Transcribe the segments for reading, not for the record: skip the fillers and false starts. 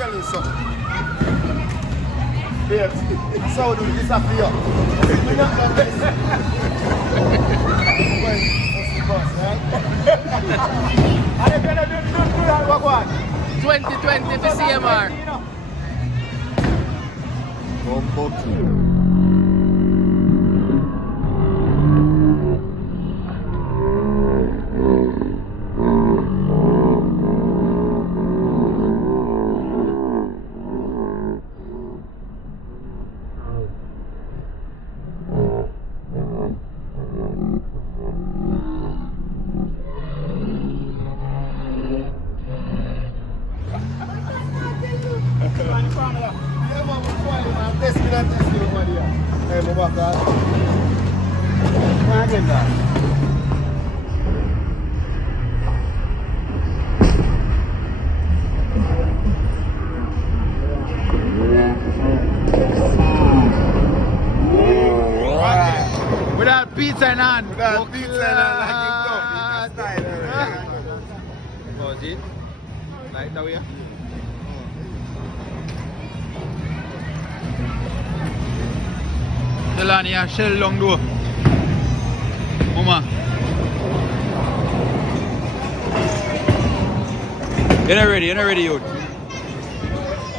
tell you something. Babes, so do this up for you. We're not going to this. What's the boss, right? And if you're not doing that, what one? 2020 for CMR. Without pizza and on. Without pizza and on, like you go. Was it? Like that way? Delani a shell long do. Mama. You're not ready, youth.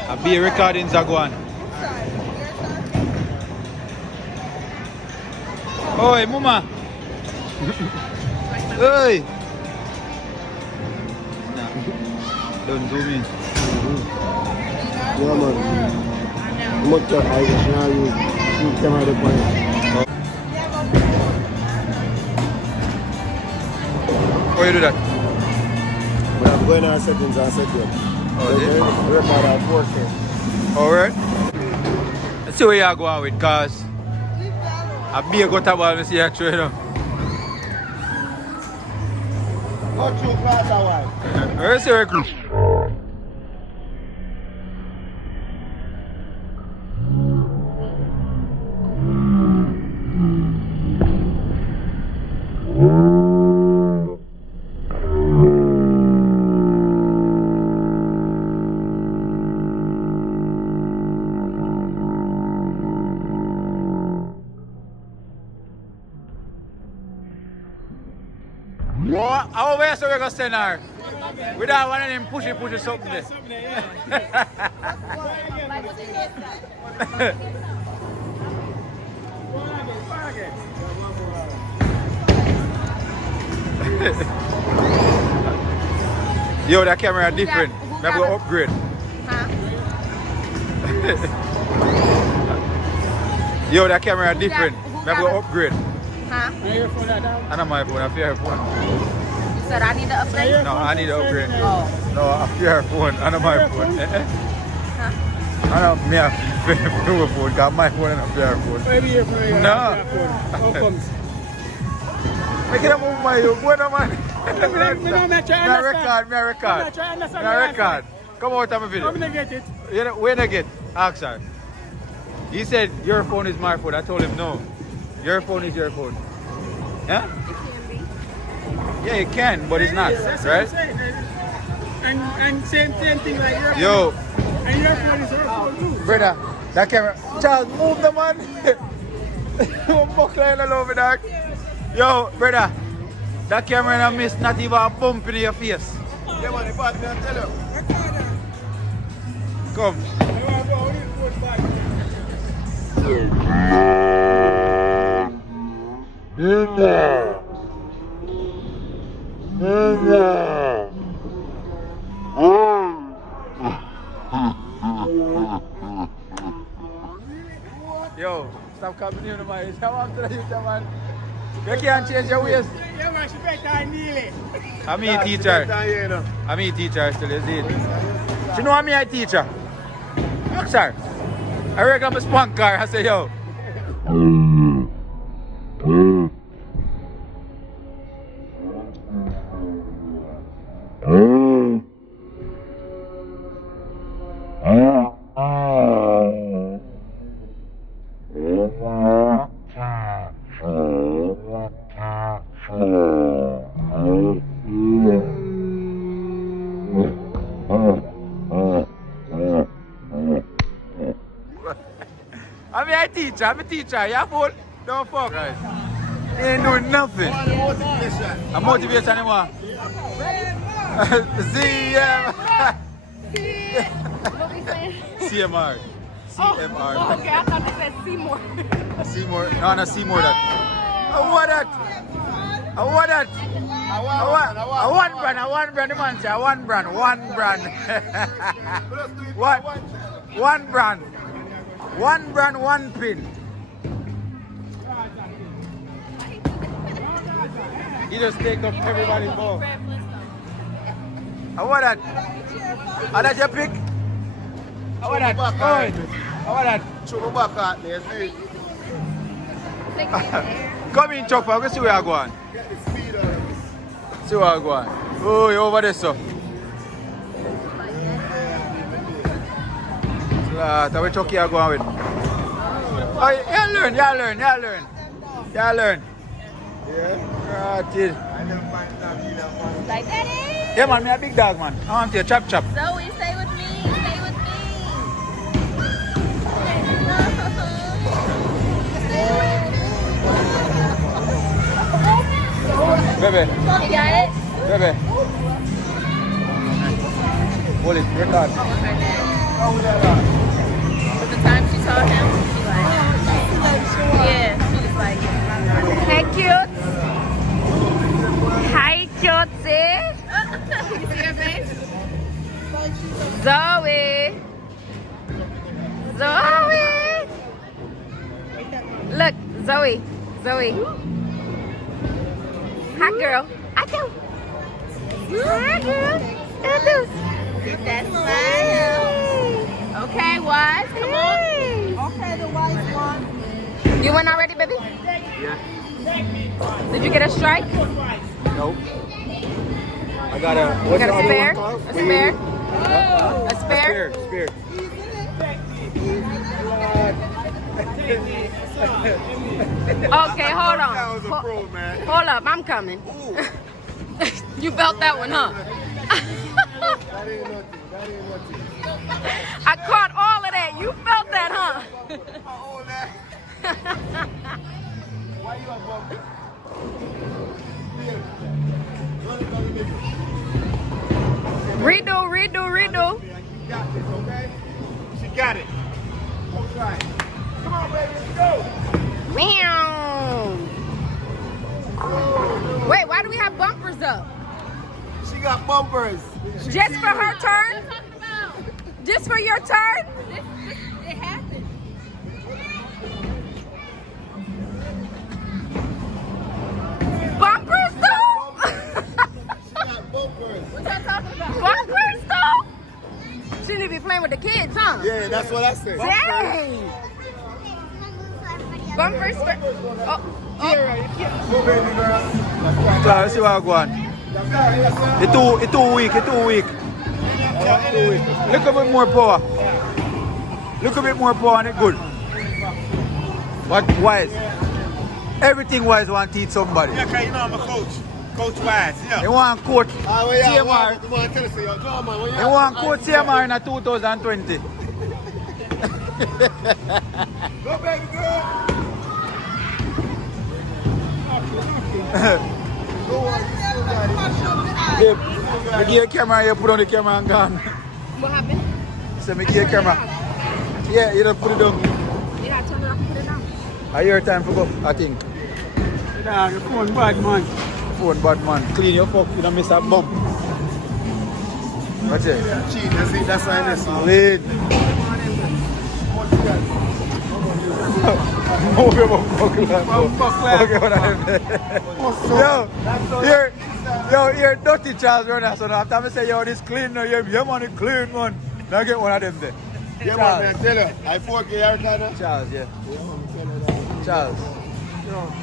A be recording Zagwan. Oi, mama. Oi. Don't zoom in. Yeah, man. Much of I just now you camera the point. How you do that? Well, I'm going on settings and set them. Oh, is it? Record at 4K. Alright. Let's see where you are going with, cause a big got a ball, I see you throw it up. Go through class a while. Where's your crew? What? How where so we gonna send her? We don't want them push something there. Yo, that camera different. Maybe we'll upgrade. Huh? Yo, that camera different. Maybe we'll upgrade. Huh? I know my phone, I fear phone. You said I need to upgrade? No, I need to upgrade. Oh. No, I fear phone. I know my phone. Huh? I know me a fear phone, because my phone and a fear phone. Maybe your phone. No. How comes? Make it a move my you. Go on, man. Me record. Come out of my video. I'm gonna get it. You know, when I get, ask her. He said, your phone is my phone. I told him, no. Your phone is your phone. Huh? It can be. Yeah, it can, but it's not, That's right? what I'm saying. And same thing like your phone. Yo, And your phone is your phone too. brother, that camera. Charles, move the man. I'm buckling all over that. Yo, brother, that camera and I miss not even a bump in your face. Yeah, man, the bad man tell you. Come. Yo, stop coming here to my house. Come on to the youth, man. You can't change your ways. Yeah, man, she better nearly. I'm me teacher. I'm me teacher still, you see it? She know I'm me a teacher. Look, sir. I reckon I'm a spunk car. I say, yo. I'm a teacher. You fool? Don't fuck. Right. He ain't doing nothing. A motivation anymore. ZM. What we saying? CMR. CMR. Oh, okay, I thought they said Seymour. Seymour. No, Seymour that. What that? What that? One brand, the man say, one brand. What? One brand. One brand, one pin. You just take up everybody's ball. What that? How that you pick? What that? What that? Show back out there, see? Come in, Chopper. Let's see where I go on. Get the speed on it. See where I go on. Oh, you over there, so. That's where Chucky are going with. Oh, you learn. Yeah? Right, it. I don't find that either one. Like that is. Yeah, man, me a big dog, man. I want you chop. Zoe, stay with me. Stay with me. Baby, You got it? baby. Hold it, record. But the time she saw him, she like, yeah, she was like, hey, cute. Hi, cutesy. You see her face? Zoe. Look, Zoe. Hi, girl. I do. Hi, girl. I do. That's smile. Okay, wise. Come on. Okay, the white one. You went already, baby? Yeah. Did you get a strike? Nope. I got a. You got a spare? A spare? Spare. Okay, hold on. That was a pro, man. Hold up, I'm coming. You felt that one, huh? That ain't nothing. I caught all of that. You felt that, huh? All that. Why you up, Bob? Redo. You got this, okay? She got it. I'll try it. Come on, baby, let's go. Meow. Wait, why do we have bumpers up? She got bumpers. Just for her turn? Just for your turn? It happened. Bumpers though? She got bumpers. What y'all talking about? Bumpers though? She need to be playing with the kids, huh? Yeah, that's what I said. Dang. Bumpers for... Oh. Go, baby girl. Let's see what I go on. It's too weak. Look a bit more power. And it's good. But Wise? Everything Wise want to teach somebody. Yeah, cause you know I'm a coach. Coach Wise, yeah. They want coach TMR. TMR. They want coach TMR in 2020. Go, baby girl. Go on, you still got it. I give you a camera, you put on the camera and gone. What happened? So I give you a camera. Yeah, you don't put it down. You gotta turn it off and put it down. Are your time for go, I think. Dog, your phone bad, man. Phone bad man. Clean your fuck, you don't miss a bump. What's it? Cheat, that's why this. Clean. Move your buckle. Okay, what I Yo, dirty Charles runner. So after I say, yo, this clean, no, yeah, man, it clean, man. Now get one of them there. Yeah, man, tell her. I 4K haircut. Charles, yeah. Charles.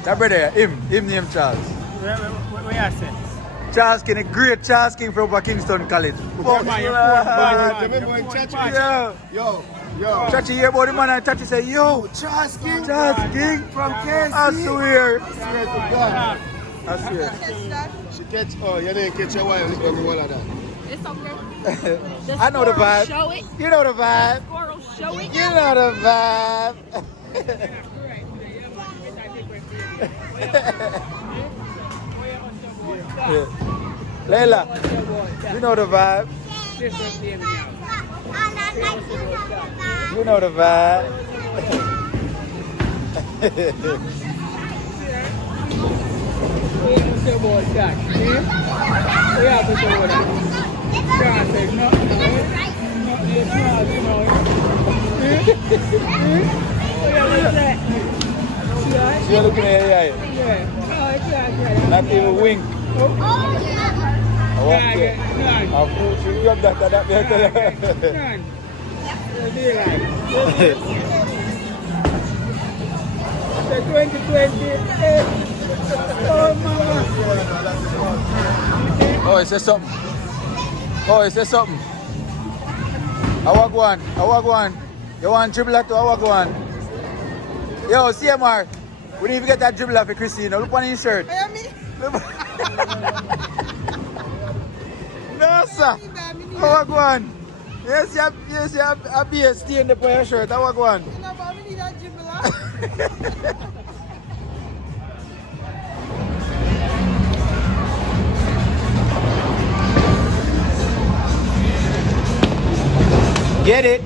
That brother, him name Charles. What you say? Charles King, a great Charles King from Kingston College. man, you're bad, man. Remember when Chachi? Yo. Yo. Chachi hear about the man and Chachi say, yo, Charles King. Charles King From KC. I swear. I swear to God. I swear. She catch, oh, you didn't catch your wife when you all of that. It's okay. I know the vibe. Show it. You know the vibe. Squirrel, show it. You know the vibe. Yeah. Layla, you know the vibe. You know the vibe. You're looking at her eye. Not even wink. I want to. I'll put you grab that. Oh, it says something. I walk one. You want dribble at to I walk one. Yo, CMR. We need to get that dribble for Christina. Look on his shirt. No, sir. I walk one. Yes, you have a beer stain the player shirt. I walk one. Get it.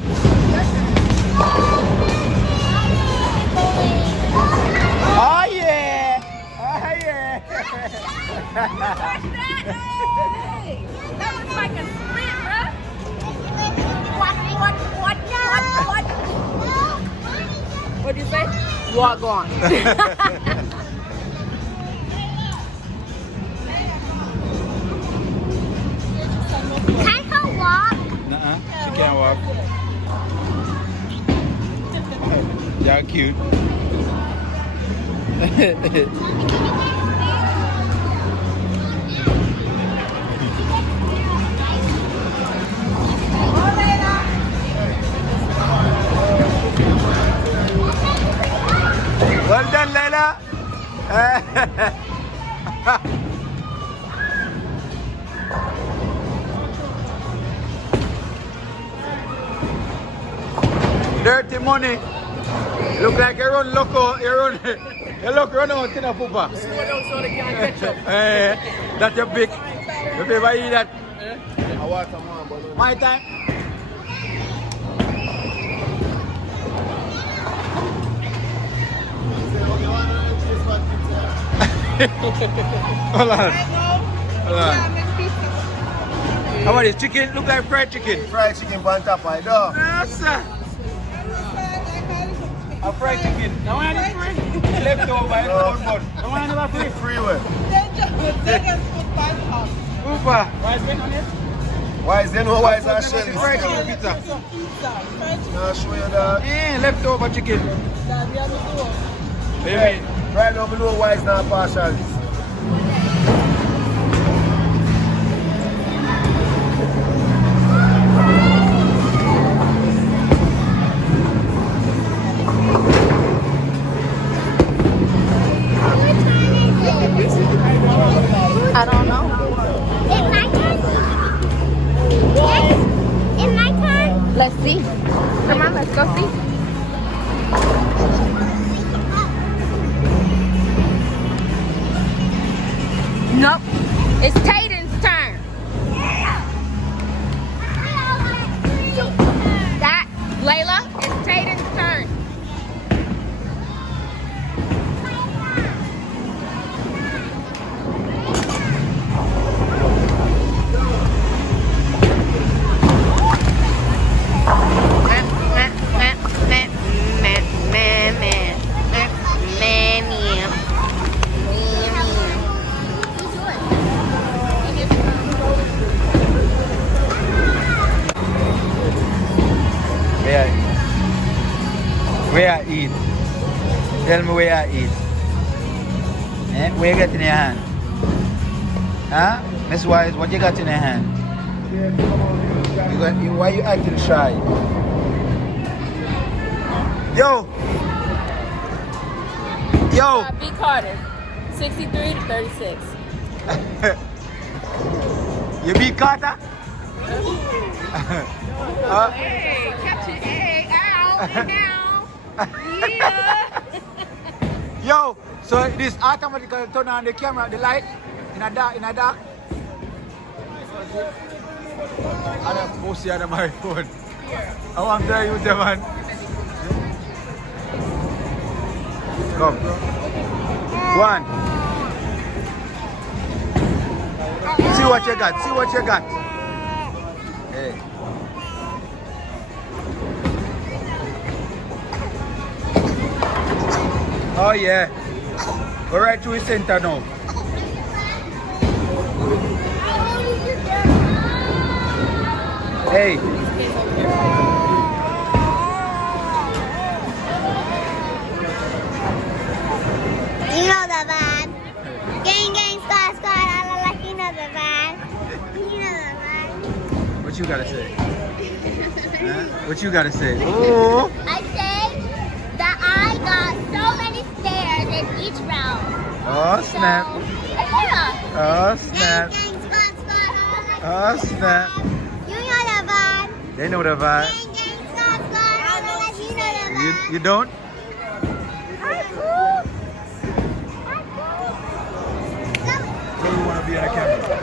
Oh yeah. That was like a split, bro. What? What'd you say? Walk on. Can I walk? Nuh-uh. She can't walk. You're cute. Well done, Layla. Dirty money. Look like you run loco. You run out in a poopa. That's your big. You ever eat that? I want some more, but My time. Hold on. How about this chicken? Look like fried chicken. fried chicken on top, I know. Yes, sir. A fried chicken. Now I need free. Leftover. I want another free. Freeway. Uber. Why is it on it? Why is there no wise and shelly? Fried chicken pizza. I'll show you that. Leftover chicken. Hey, right now, we know why it's not partial. I don't know. It's my turn. Yes, it's my turn. Let's see. Come on, let's go see. Nope. It's Tayden's turn. That, Layla, it's Tayden's turn. Where I eat? Tell me where I eat. Where you got in your hand? Huh? Miss Wise, what you got in your hand? Why you acting shy? Yo! B. Carter, 63 to 36. You beat Carter? Hey, catch it. Hey, ow, down. Yeah. Yo, so this automatically turn on the camera, the light in a dark. I don't post on my phone. I want to try you, man. Come. One. See what you got. Hey. Oh yeah. Go right through the center now. Hey. You know the vibe. Gang, squad, all like you know the vibe. You know the vibe. What you gotta say? Huh? What you gotta say? Oh. I say that I got so many stairs in each round. Oh snap. Yeah. Oh snap. Gang, squad, all like Oh snap. you know the vibe. They know the vibe. Gang, squad, all like you know the vibe. You don't? So you wanna be on the camera?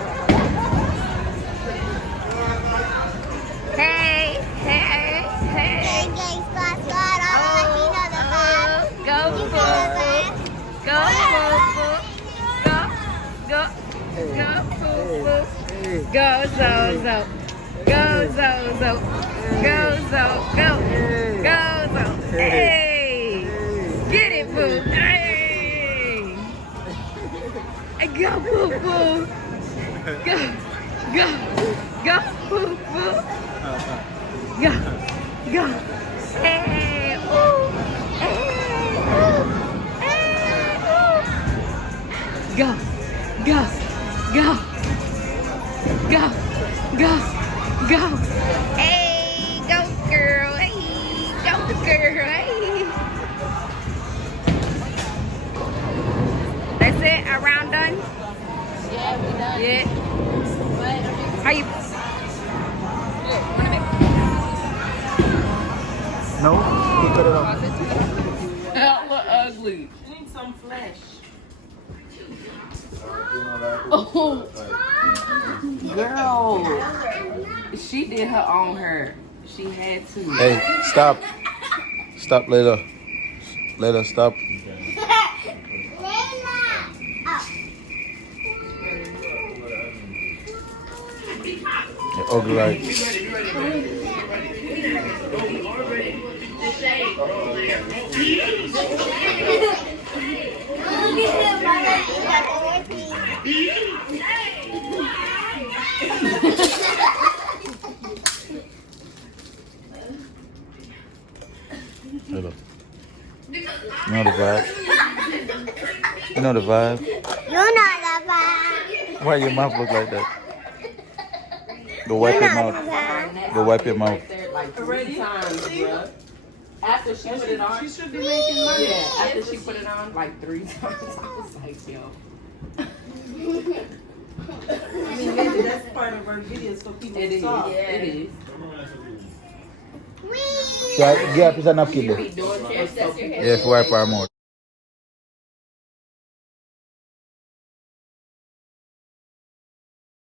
Hey. Gang, squad, all like you know the vibe. Go, You boo. know the vibe. Go, boo. Go, boo, boo. Go, zo. Go. Hey. Get it, boo. Hey. Go, boo, boo. Go, boo, boo. Go. Hey, ooh. Hey, ooh. Hey, ooh. Go. Hey, go girl. Hey, go girl. Hey. That's it. Our round done. Yeah, we done. Yeah. But, How you? No? He cut it off. that was ugly. She needs some flesh. Oh, girl. She did her on her. She had to. Hey, stop. Stop, Layla. Layla, stop. You're ugly, right? Layla. You know the vibe? You know the vibe? You know the vibe. Why your mouth look like that? Go wipe your mouth. Go wipe your mouth. Like 3 times, bruh. After she put it on, she should be making money. Yeah, after she put it on like 3 times, I was like, yo. I mean, maybe that's part of our video so people It is. talk. It is. Get a piece of napkin there. Be doing this. Yeah, for wipe our mouth.